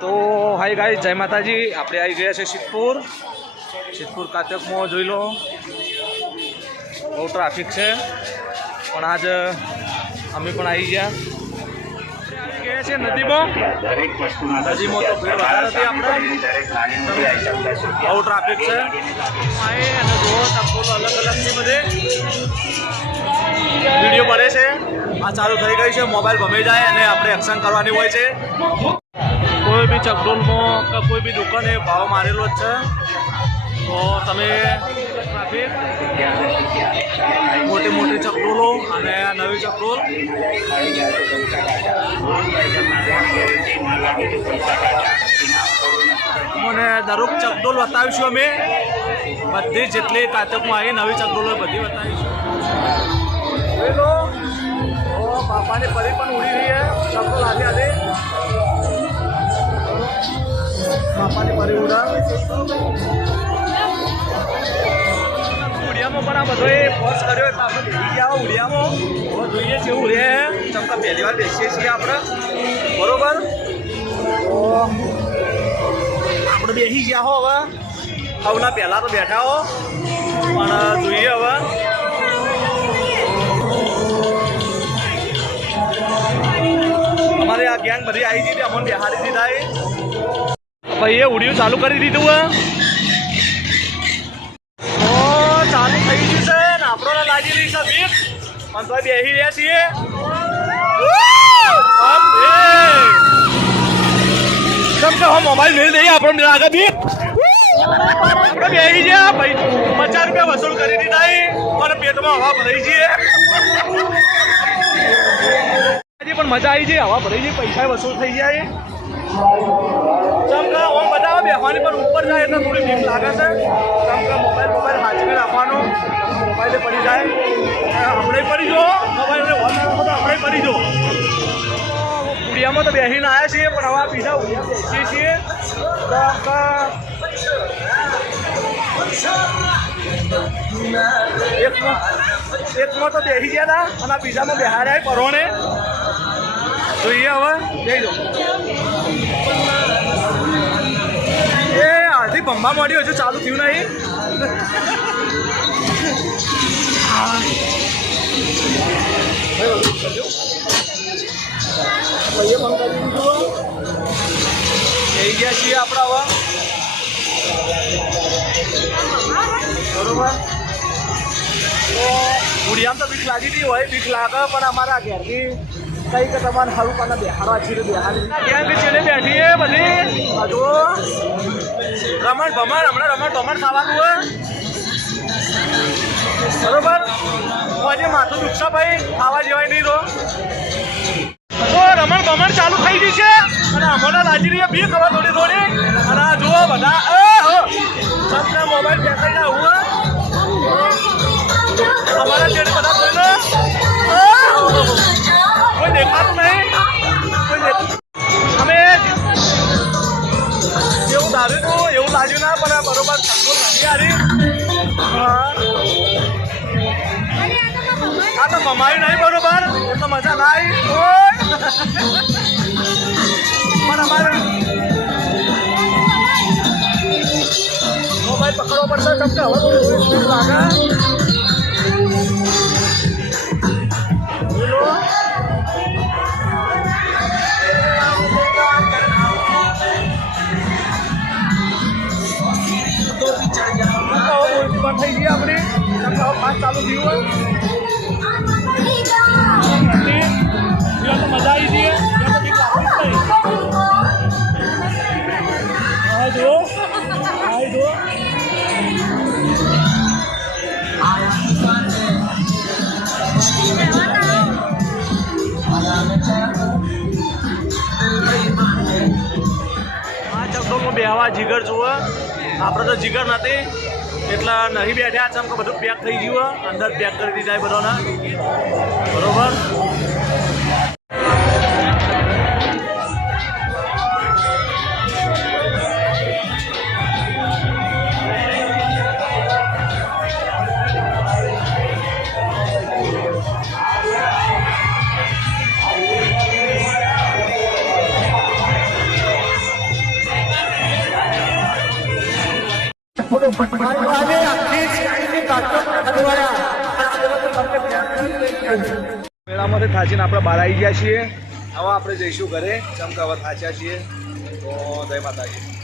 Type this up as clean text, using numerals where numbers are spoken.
તો hi guys, જય માતાજી. આપણે આવી ગયા છે સિદ્ધપુર કાતકમાં. જોઈ લો, બહુ ટ્રાફિક છે, પણ આજ અમે પણ આવી ગયા છે નદીમાં. નદીમાં તો ભીડ વધારે હતી, આપણે બહુ ટ્રાફિક છે. અને જુઓ, તકબોલો અલગ અલગની બધે વિડીયો બને છે. આ ચાલુ થઈ ગઈ છે, મોબાઈલ ભમી જાય અને આપણે એક્શન કરવાની હોય છે. કોઈ બી ચકડોલમાં કે કોઈ બી દુકાને ભાવ મારેલો જ છે, તો તમે ટ્રાફિક મોટી મોટી ચકડોલો અને નવી ચકડોલ મને દરેક ચકડોલ બતાવીશું. અમે બધી જેટલી કાતકમાં આવી નવી ચકડોલો બધી બતાવીશું. બાપાની પરી પણ ઉડી રહી છે. ચકડોલ આજે આજે બાપાની પરી ઉડા ઉડિયામાં પણ આ બધો એ ફોર્સ કર્યો એટલે આપણે બેસી ગયા ઉડિયામાં. હવે જોઈએ છે એવું રે ચમકા પહેલી વાર બેસીએ છીએ આપણે, બરોબર. તો આપણે બેસી ગયા હો. હવે હવના પહેલાં તો બેઠા હો, પણ જોઈએ હવે અમારે આ ગેંગ બધી આવી હતી, અમને બેહાડી દીધા. ભાઈ એ ઉડિયું ચાલુ કરી દીધું હે, તો ચાલુ થઈ ગયું છે ને આપણો લાગી રહી છે ભીખ, પણ તો બેસી રહ્યા છીએ. કેમ કે હું મોબાઈલ લઈ લઈએ, આપણને લાગે ભીખ. આપણે બેસી ગયા ભાઈ, 50 રૂપિયા વસૂલ કરી દીધા અને પેટમાં હવા ભરાઈ જઈએ. પણ મજા આવી છે, હવા ભરાઈ જાય, પૈસા વસૂલ થઈ જાય. ચમકા ઓમ બતાવો બેસવાની, પણ ઉપર જાય એટલે થોડી બીક લાગે છે. ચમકા મોબાઈલ હાચવી રાખવાનો, મોબાઈલે પડી જાય. આપણે પડી જો મોબાઈલ ઓન રાખો તો આપણે પડી જો. ઉડિયામાં તો બેસીને આવ્યા છીએ, પણ હવે બીજા ઉડિયા બેસીએ છીએ. એકમાં તો બેસી ગયા હતા અને બીજામાં બેહાડ્યા પરોણે. જોઈએ હવે જઈ દો. એ હાલથી ભંભા મોડી હજુ ચાલુ થયું નહીં. જઈ ગયા છીએ આપણે હવે, બરોબર. તો ઉડિયામાં તો બીક લાગી હતી હોય, બીક લાગે, પણ અમારા ઘેરથી કઈ કે તમારે સારું પાના બેહાડવા છીએ. બેહાડી ગેંગ ચીને બેઠી છે બધી. હજુ રમણ ભમણ, હમણાં રમણ ભમણ ખાવાનું હોય, બરોબર. આજે માથું દુખતા ભાઈ, ખાવા જેવાય નહીં. તો રમણ ભમણ ચાલુ થઈ ગઈ છે અને અમને લાગી રહી બી ખબર થોડી થોડી. અને જુઓ બધા સબના મોબાઈલ ફેંકાઈ ના હું અમારા ચેડે બધા જોઈ કોઈ દેખાતું નહીં. અમે એવું ધાર્યું હતું એવું લાગ્યું ના, પણ બરોબર કંટ્રોલ નથી આવી. આ તો મમાયું નહીં બરોબર, એટલે મજા ના આવી. પણ અમારે મોબાઈલ પકડવો પડશે. કેમ કે હવે થોડી લાગે. થઈ ગઈ આપણી ફાસ્ટ ચાલુ થયું તો મજા આવી જઈએ. જો આ ચકડોલમાં બેહવા જીગર જુઓ. આપણે તો જીગર નથી એટલે નહીં બેઠ્યા. ચમ કે બધું પેક થઈ ગયું, અંદર પેક કરી દીધા બધાને, બરોબર. મેળામાંથી થાચીને આપણે બહાર આવી ગયા છીએ. હવે આપણે જઈશું ઘરે. ચમક હવે થાચ્યા છીએ. તો જય માતાજી.